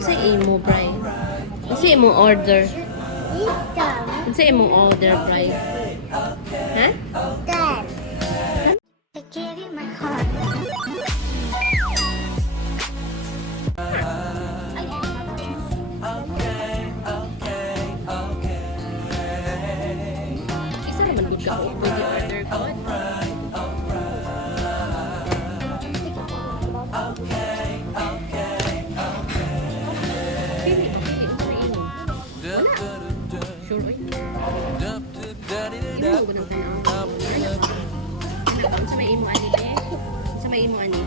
Unsa imo, Bri? Unsa imo order? Unsa imo order, Bri? Ha? I gave you my heart. Isa naman gud ka o pwede order ko. Sure, oy. Imo ko nang tanaw. Sa may imo ani eh. Sa may imo ani.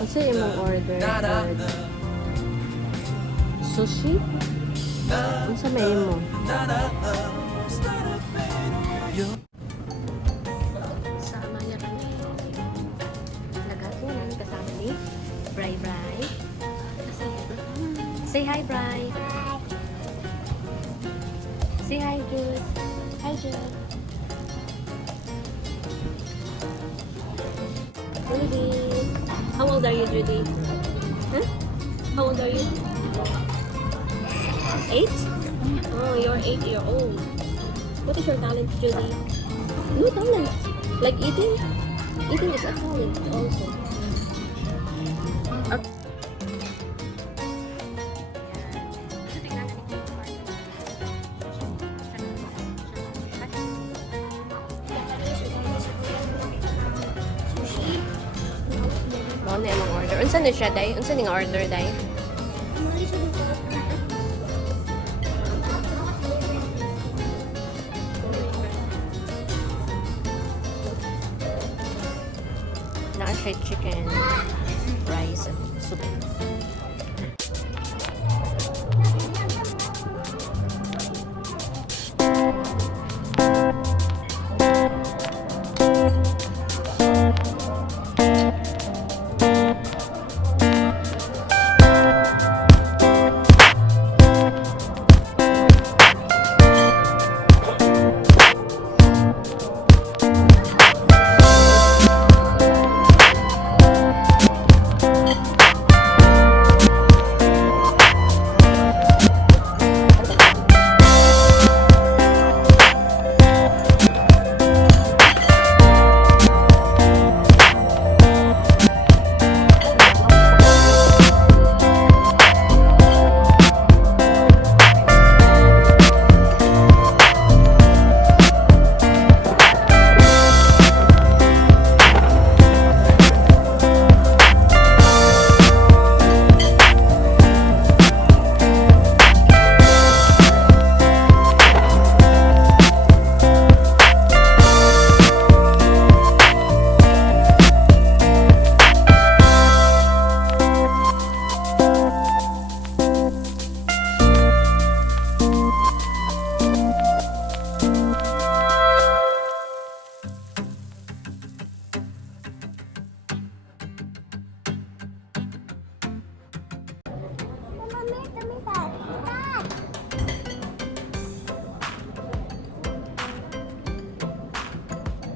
Unsa imong order? Sushi? Unsa may imo? Sama niya kami. Nagato na kasama ni Bri. Say hi, Bri. Say hi, Jude. Hi, Jude. Judy. How old are you, Judy? Huh? How old are you? 8? Oh, you're 8-year-old. What is your talent, Judy? No talent. Like eating? Eating is a talent also. Mao na imong order. Unsa ni siya, day? Unsa ning order, day? Naka-fried chicken, rice, and soup.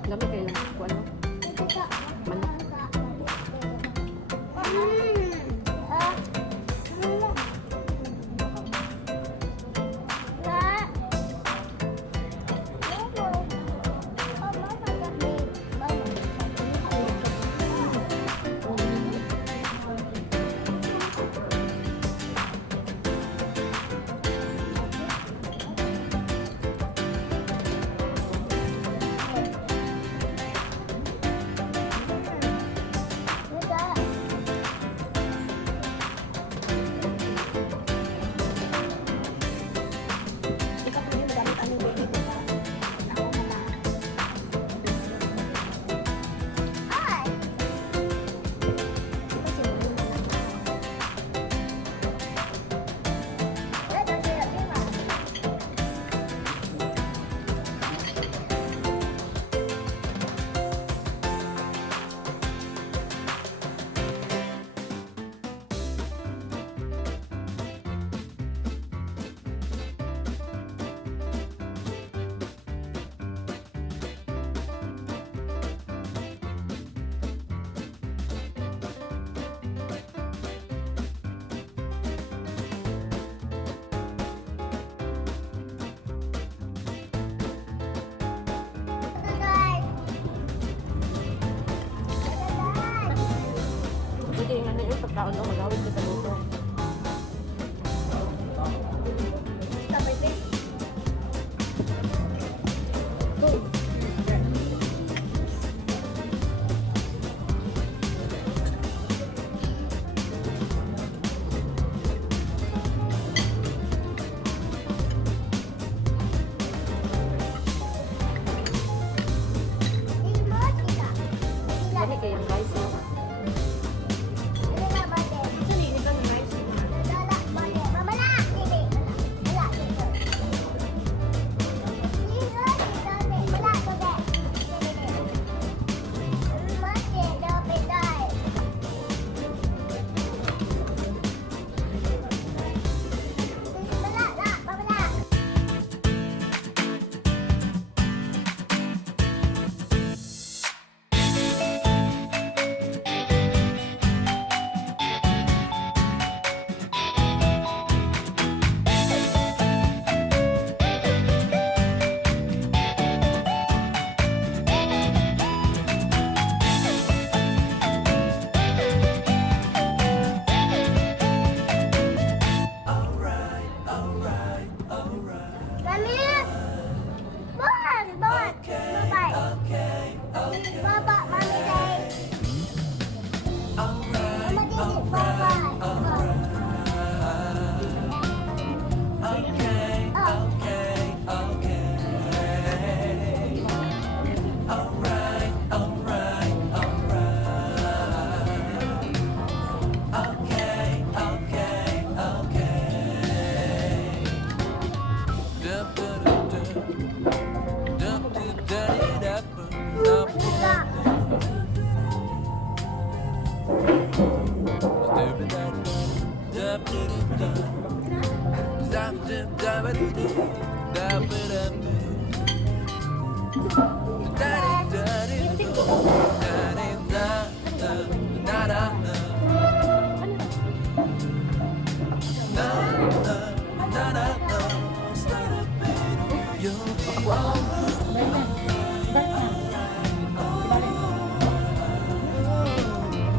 Dami kayo lang ko ano? Manok. ano, magawin ka sa luto. Dami kayang guys.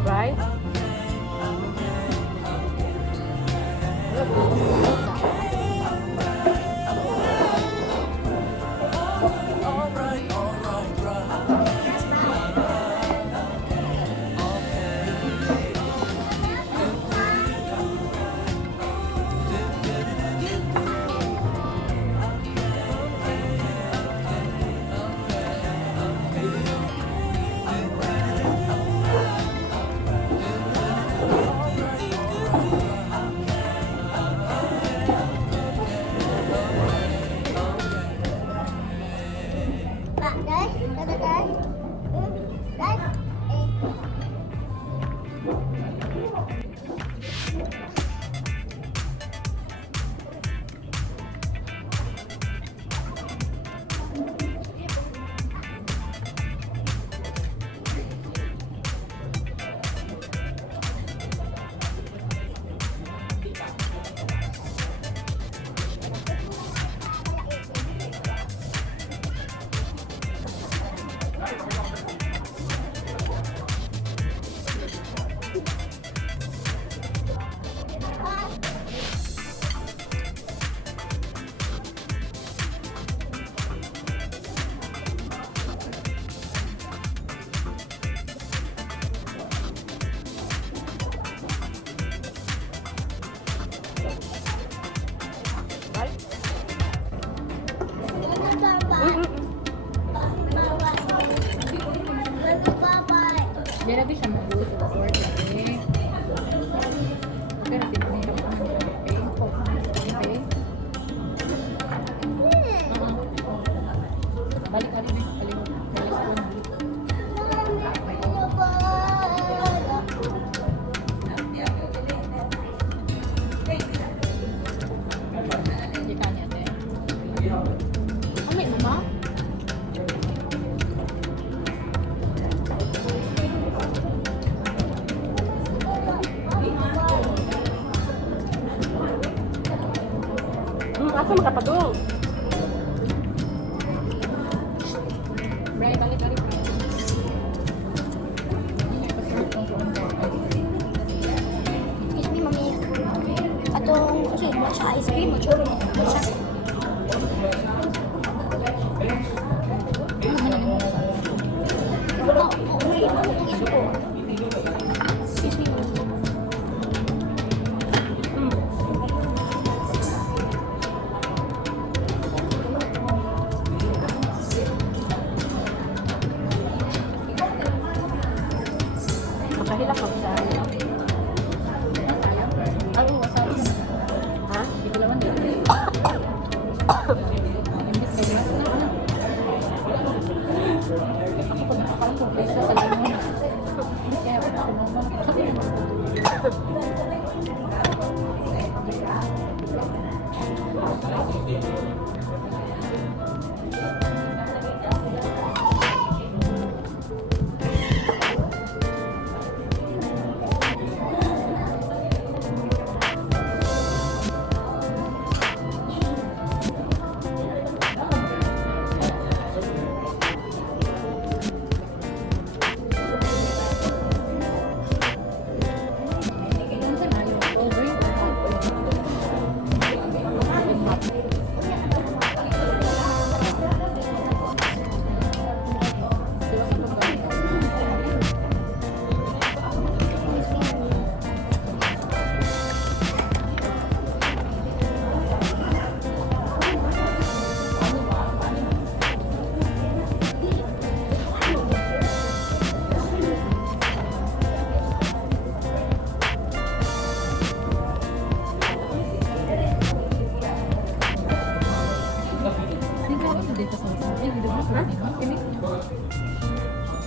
Right? Dia lagi sama dulu sudah keluar jadi. Kan tidak nih kamu balik kali nih balik Asa makapadung? Bray, balik. Matcha ice cream, matcha. Excuse me. Makahilak ako sa Ako, wasabi. ha? Hindi ko naman din. Imbis na yun. Ako po, nakakaroon ko peso sa limon. Kaya ako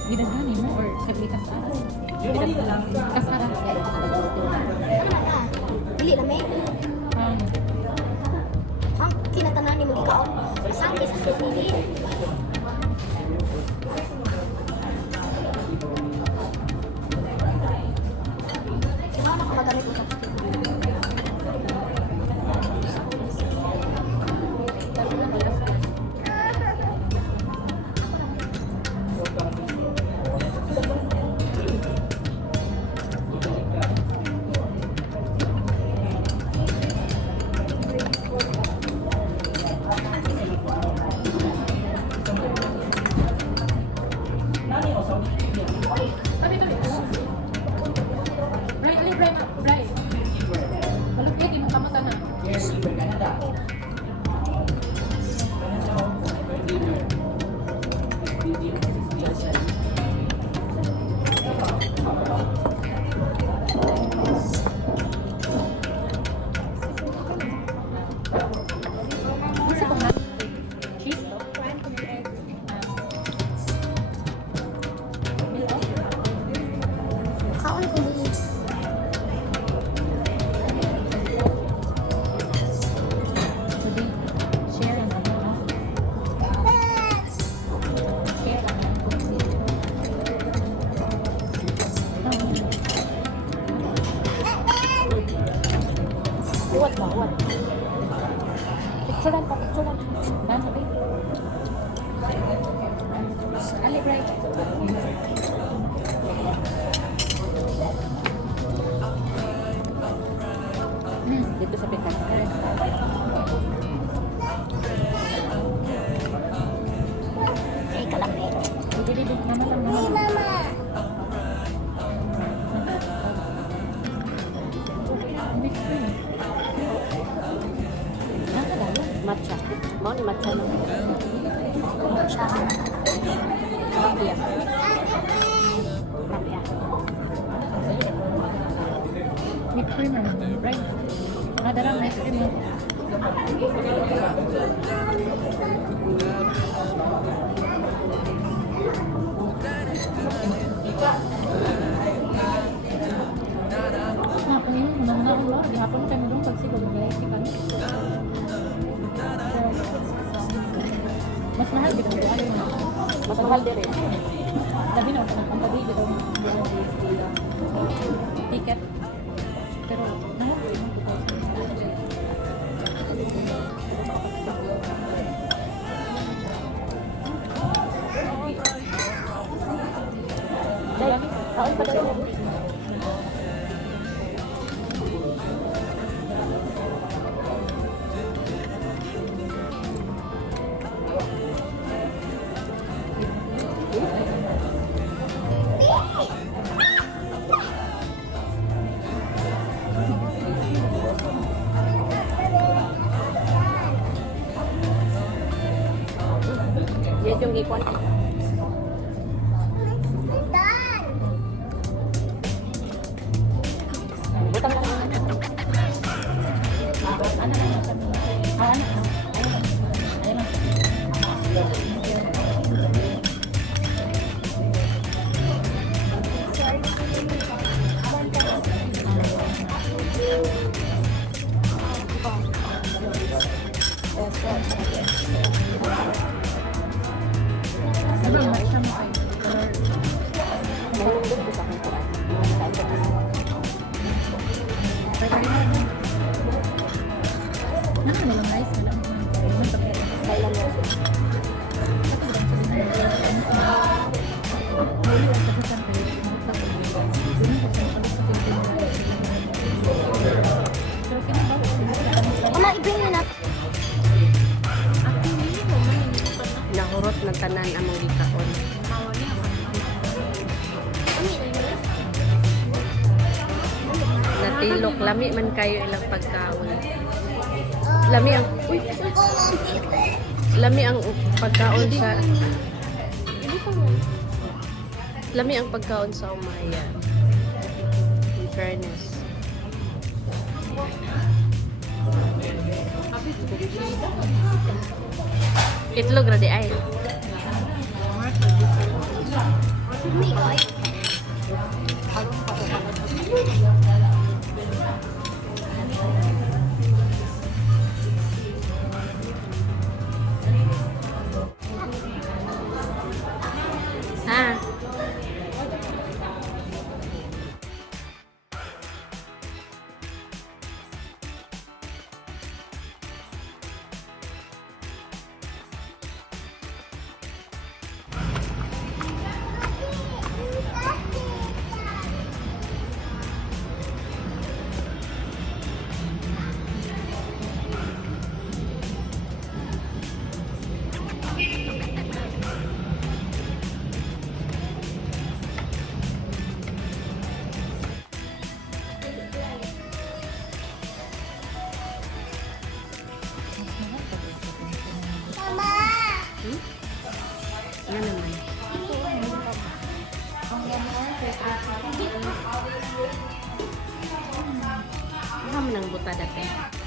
Gidagdanin mo or sabi kasara? Kasara. Dili na may. Ang kinatanan ni mo ikaw. Masakit sa pili. Ano ka magamit mo sa kaon ko ni. What ba? What? Picturean pa, picturean. Dan sabi. Ali bright. Dito sa pintas. Ay, kalapit. Dili naman lang Hey, naman. mama. Mix ko yun. Matcha. Mau ni matcha lang. Matcha. Rapia. Rapia. With cream naman. Right. Nadalang ice cream mo. Kung yun, unang-unang mo, di hapon kami doon pagsigod, mag-iisip kami. Mas mahal kita mo, ano mo? Mas mahal din eh. Sabi na, sa nagpampagi kita mo. Ticket. Pero, mahal ko yun. Dahil, kaon pa daw. Yan yung ipon. Butang lang. Ano na yung kami? Ayun lang. Diba, mas siya mo kayo? Malungkot ko sa akin. Kain ka kasi. Nakakala guys, wala mo. Kailan mo? Mama, i-bring mo na. Nahurot ng tanan among gikaon. Natilok lami man kayo ilang pagkaon. Lami ang lami ang pagkaon sa lami ang pagkaon sa umaya. In fairness. Itlog na di ay. Ah. Yan naman. Ano nang buta dati?